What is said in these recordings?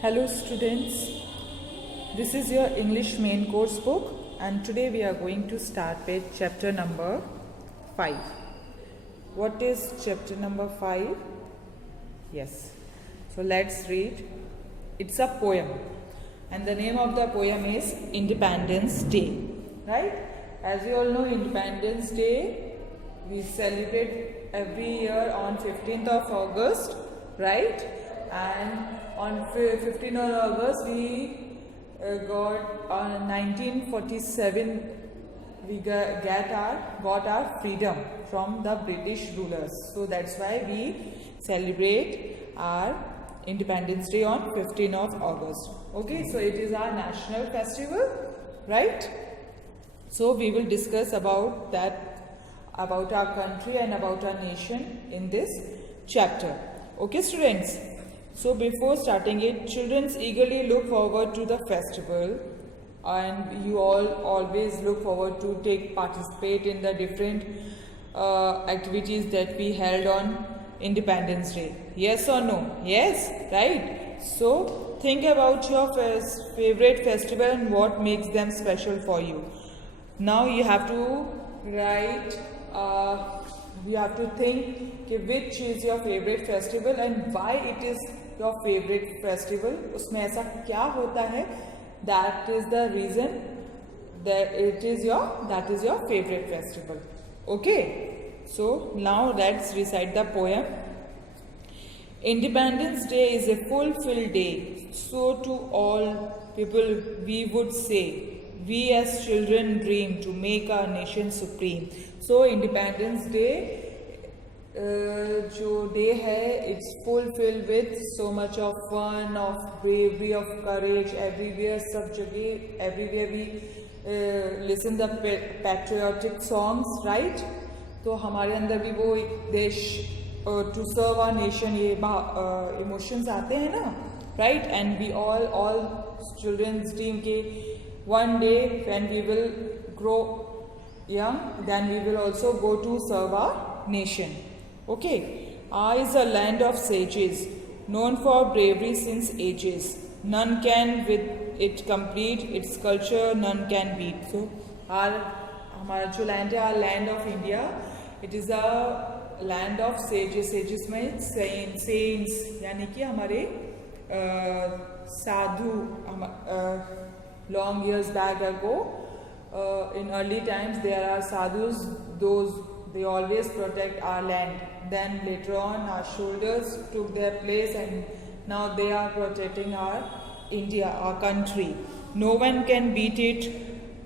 Hello students, this is your English main course book and today we are going to start with chapter number 5. What is chapter number 5? Yes, so let's read. It's a poem and the name of the poem is Independence Day, right? As you all know, Independence Day we celebrate every year on 15th of August, right? And on 15th of August we got on 1947 we got our freedom from the British rulers. So that's why we celebrate our Independence Day on 15th of August. Okay, so it is our national festival, right? So we will discuss about that, about our country and about our nation in this chapter. Okay students, so before starting it, children eagerly look forward to the festival and you all always look forward to participate in the different activities that we held on Independence Day. Yes or no? Yes, right? So think about your favorite festival and what makes them special for you. Now you have to write, you have to think which is your favorite festival and why it is your favorite festival. उसमें ऐसा क्या होता है? That is the reason that it is your favorite festival. Okay. So now let's recite the poem. Independence Day is a fulfilled day. So to all people we would say, we as children dream to make our nation supreme. So Independence Day जो day है, it's fulfilled with so much of fun, of bravery, of courage. Everywhere, सब जगह, everywhere we listen the patriotic songs, right? तो हमारे अंदर भी वो एक देश to serve our nation ये emotions आते हैं ना, right? And we all children's dream के one day when we will grow young, then we will also go to serve our nation. Okay, ours is a land of sages, known for bravery since ages. None can with it complete its culture, none can beat. So, हमारा जो land है, our land of India, it is a land of sages. Sages में saints, यानी कि हमारे साधु, long years back ago, in early times there are sadhus, they always protect our land. Then later on our shoulders took their place and now they are protecting our India, our country. No one can beat it.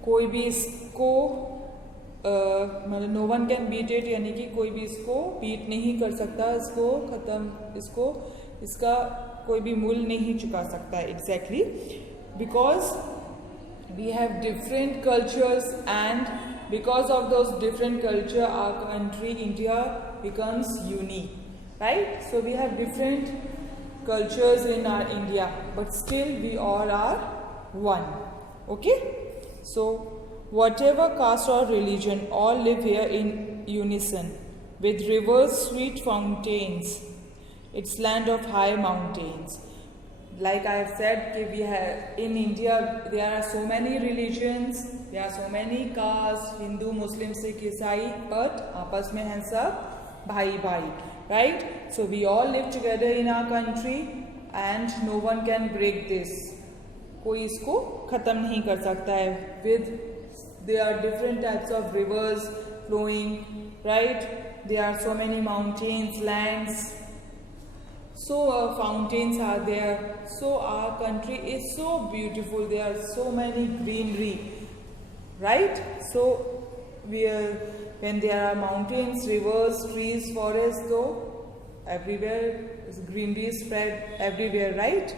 कोई भी इसको मतलब no one can beat it यानी कि कोई भी इसको beat नहीं कर सकता, इसको खत्म, इसका कोई भी मूल नहीं चुका सकता. Exactly, because we have different cultures and because of those different culture our country India becomes unique, right? So we have different cultures in our India but still we all are one. Okay, so whatever caste or religion, all live here in unison with rivers, sweet fountains. It's land of high mountains. Like I have said, we have in India there are so many religions, there are so many castes, Hindu, Muslim, Sikh, Isai, but आपस में हैं सब भाई भाई, right? So we all live together in our country and no one can break this. कोई इसको खत्म नहीं कर सकता है. There are different types of rivers flowing, right? There are so many mountains, lands. So fountains are there. So our country is so beautiful. There are so many greenery, right? So when there are mountains, rivers, trees, forests, so everywhere greenery is spread everywhere, right?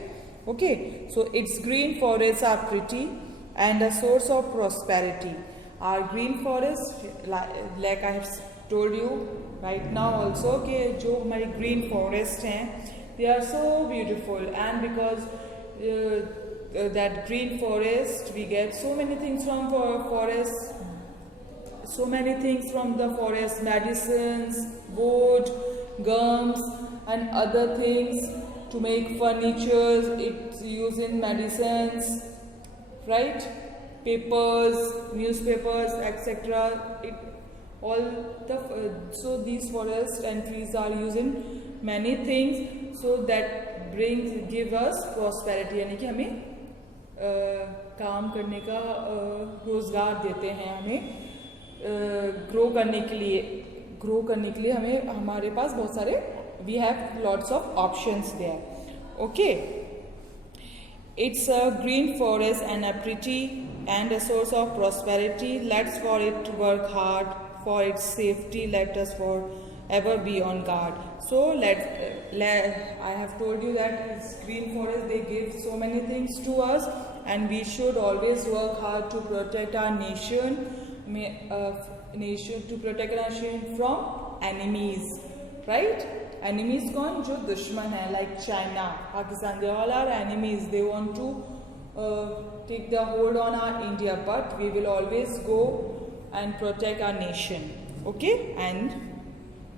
Okay, so its green forests are pretty and a source of prosperity. Our green forests, like I have told you right now also, कि जो हमारे green forests हैं, they are so beautiful and because that green forest we get so many things from forest, so many things from the forest, medicines, wood, gums and other things to make furnitures, it's used in medicines, right? Papers, newspapers, etc. So these forests and trees are used in many things, so that give us prosperity, यानी कि हमें काम करने का रोजगार देते हैं, हमें ग्रो करने के लिए हमें हमारे पास बहुत सारे we have lots of options there. Okay, it's a green forest and a pretty and a source of prosperity. Let's for it work hard for its safety. Let us forever be on guard. So I have told you that it's green forest, they give so many things to us, and we should always work hard to protect our nation, to protect our nation from enemies, right? Enemies कौन? जो दुश्मन है, like China, Pakistan, they all are enemies. They want to take the hold on our India, but we will always go and protect our nation, okay? And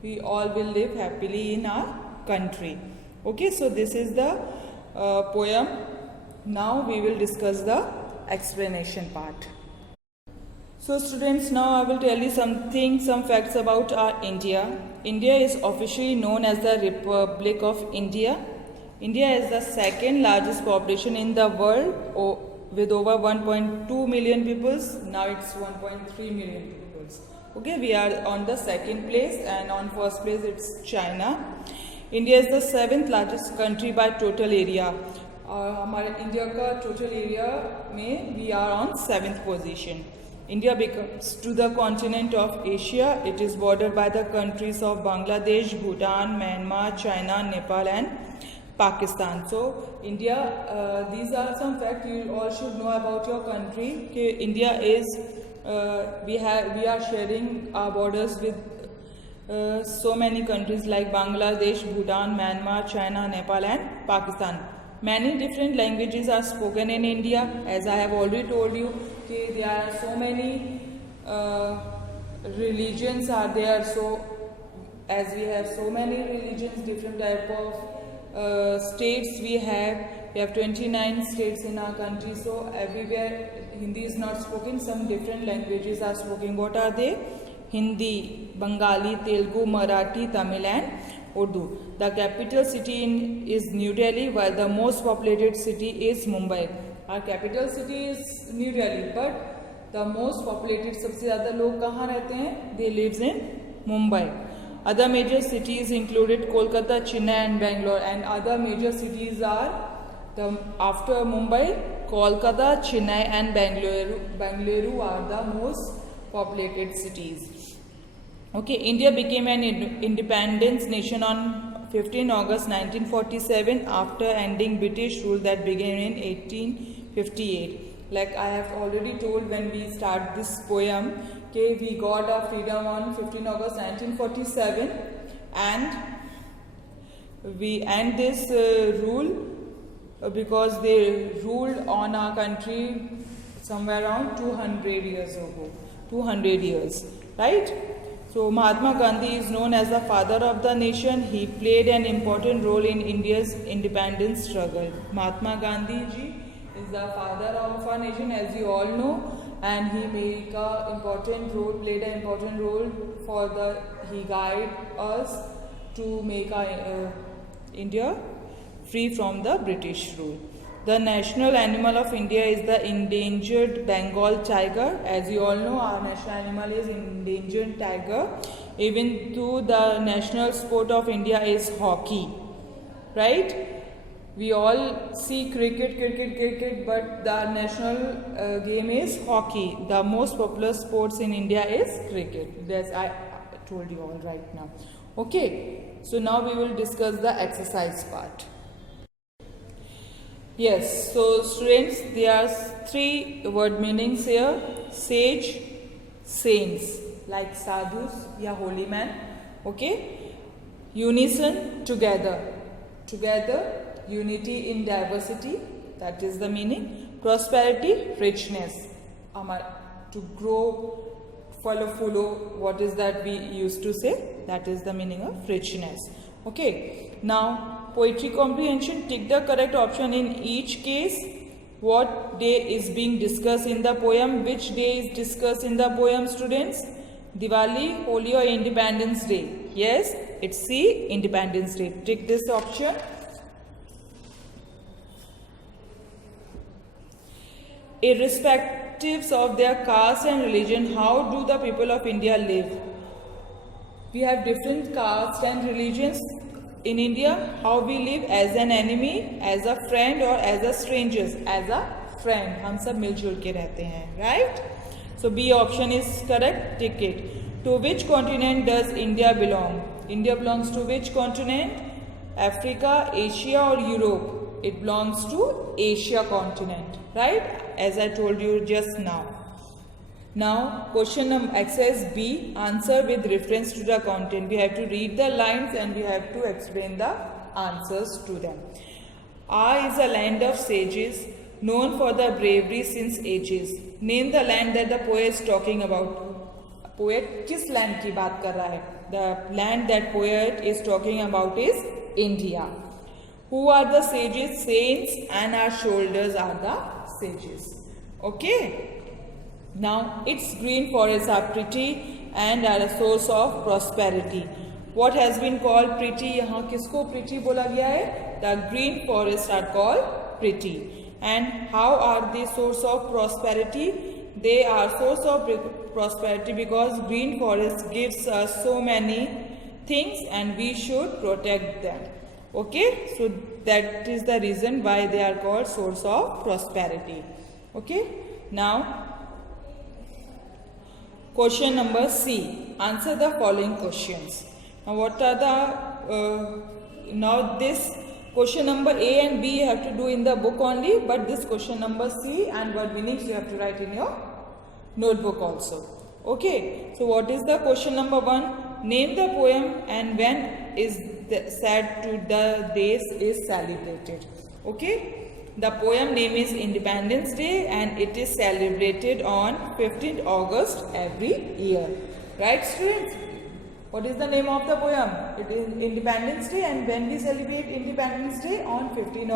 we all will live happily in our country. Okay, so this is the poem. Now we will discuss the explanation part. So students, now I will tell you some facts about our India. India is officially known as the Republic of India. India is the second largest population in the world with over 1.2 million people. Now it's 1.3 million people. Okay, we are on the second place, and on first place it's China. India is the 7th largest country by total area. हमारे India का total area में we are on 7th position. India belongs to the continent of Asia. It is bordered by the countries of Bangladesh, Bhutan, Myanmar, China, Nepal and Pakistan. So India, these are some facts you all should know about your country. Okay, India is, we are sharing our borders with so many countries like Bangladesh, Bhutan, Myanmar, China, Nepal and Pakistan. Many different languages are spoken in India. As I have already told you, okay, there are so many religions are there. So as we have so many religions, different type of states we have 29 states in our country. So everywhere Hindi is not spoken, some different languages are spoken. What are they? Hindi, Bengali, Telugu, Marathi, Tamil and Urdu. The capital city is New Delhi, while the most populated city is Mumbai. Our capital city is New Delhi, but the most populated, सबसे ज़्यादा लोग कहाँ रहते हैं? They lives in Mumbai. Other major cities included Kolkata, Chennai and Bangalore, and other major cities are after Mumbai, Kolkata, Chennai and Bangalore are the most populated cities. Okay, India became an independence nation on 15 August 1947 after ending British rule that began in 1858. Like I have already told when we start this poem, okay, we got our freedom on 15 August 1947 and we end this rule because they ruled on our country somewhere around 200 years ago. 200 years, right? So Mahatma Gandhi is known as the father of the nation. He played an important role in India's independence struggle. Mahatma Gandhi ji is the father of our nation, as you all know, and he played an important role he guided us to make our India free from the British rule. The national animal of India is the endangered Bengal tiger. As you all know, our national animal is endangered tiger. Even though the national sport of India is hockey, right? We all see cricket, but the national game is hockey. The most popular sports in India is cricket. That's I told you all right now. Okay, so now we will discuss the exercise part. Yes, so students, there are 3 word meanings here. Sage, saints, like sadhus ya holy man. Okay. Unison, together. Together, unity in diversity. That is the meaning. Prosperity, richness. To grow, follow. What is that we used to say? That is the meaning of richness. Okay. Now, poetry comprehension, tick the correct option in each case. What day is being discussed in the poem? Which day is discussed in the poem, students? Diwali, Holi or Independence Day? Yes, it's C, Independence Day. Tick this option. Irrespective of their caste and religion, how do the people of India live? We have different castes and religions in India. How we live? As an enemy, as a friend or as a strangers? As a friend. हम सब मिलजुल के रहते हैं, right? So B option is correct. Tick it. To which continent does India belong? India belongs to which continent? Africa, Asia or Europe? It belongs to Asia continent, right? As I told you just now. Now question number exercise B, answer with reference to the content. We have to read the lines and we have to explain the answers to them. R is a land of sages, known for the bravery since ages. Name the land that the poet is talking about. Poet किस land की बात कर रहा है? The land that poet is talking about is India. Who are the sages? Saints, and our shoulders are the sages. Okay. Now its green forests are pretty and are a source of prosperity. What has been called pretty? यहाँ किसको pretty बोला गया है? The green forests are called pretty. And how are they source of prosperity? They are source of prosperity because green forest gives us so many things and we should protect them. Okay, so that is the reason why they are called source of prosperity. Okay, now question number C. Answer the following questions. Now what are the now this question number A and B you have to do in the book only, but this question number C and word meanings you have to write in your notebook also. Okay, so what is the question number 1? Name the poem and when is said to the days is celebrated. Okay, the poem name is Independence Day and it is celebrated on 15th August every year. Right, students? What is the name of the poem? It is Independence Day, and when we celebrate Independence Day? On 15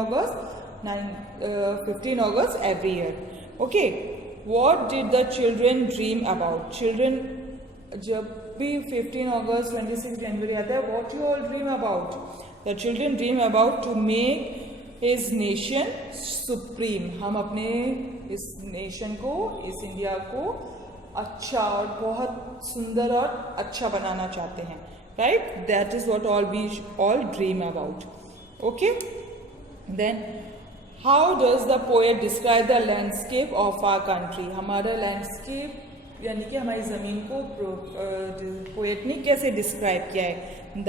August every year. Okay, what did the children dream about? Children, जब भी 15 August, 26 January आता है, what you all dream about? The children dream about to make his nation supreme. हम अपने इस nation को, इस India को अच्छा और बहुत सुंदर और अच्छा बनाना चाहते हैं, right? That is what all we all dream about. Okay, then how does the poet describe the landscape of our country? हमारा landscape यानी कि हमारी ज़मीन को पोएट ने कैसे डिस्क्राइब किया है? The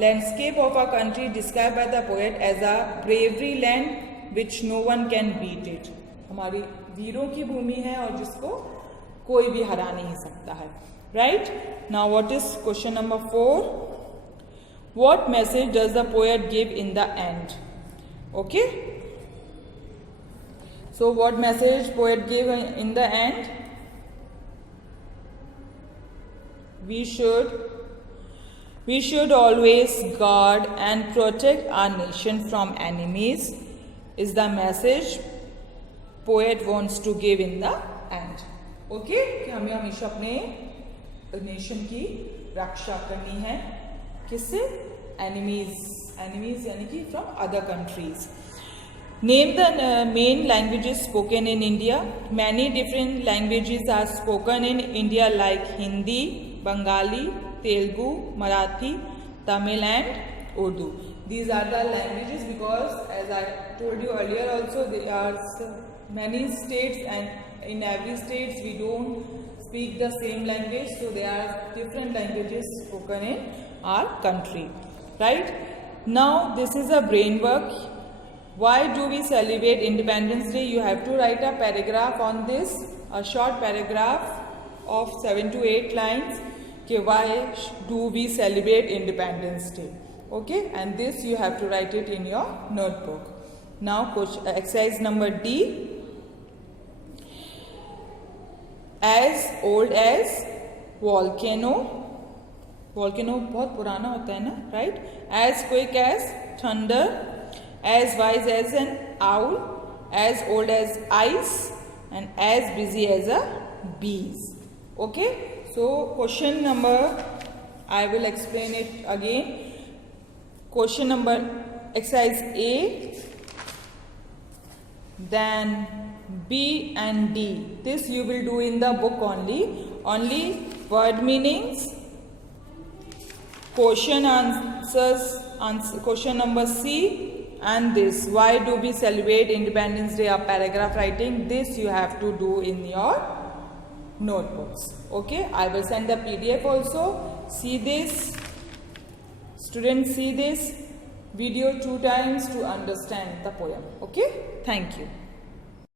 landscape of our country describe by the poet as a bravery land which no one can beat it. हमारी वीरों की भूमि है और जिसको कोई भी हरा नहीं सकता है. Right, now what is question number 4. What message does the poet give in the end? Okay, so what message poet give in the end? We should always guard and protect our nation from enemies is the message poet wants to give in the end. Okay, कि हमें हमेशा अपने nation की रक्षा करनी है. किससे? Enemies यानी कि from other countries. Name the main languages spoken in India. Many different languages are spoken in India like Hindi, Bengali, Telugu, Marathi, Tamil and Urdu. These are the languages because as I told you earlier also there are many states and in every state we don't speak the same language, so there are different languages spoken in our country. Right? Now this is a brain work. Why do we celebrate Independence Day? You have to write a paragraph on this, a short paragraph of 7 to 8 lines. Why do we celebrate Independence Day? Okay, and this you have to write it in your notebook. Now exercise number D. As old as volcano. Volcano बहुत पुराना होता है ना, right? As quick as thunder, as wise as an owl, as old as ice, and as busy as a bees. Okay, so question number, I will explain it again. Question number, exercise A, then B and D. This you will do in the book only. Only word meanings, question answers, question number C, and this. Why do we celebrate Independence Day? A paragraph writing. This you have to do in your notebooks. Okay, I will send the PDF also. See this. Students, see this video 2 times to understand the poem. Okay, thank you.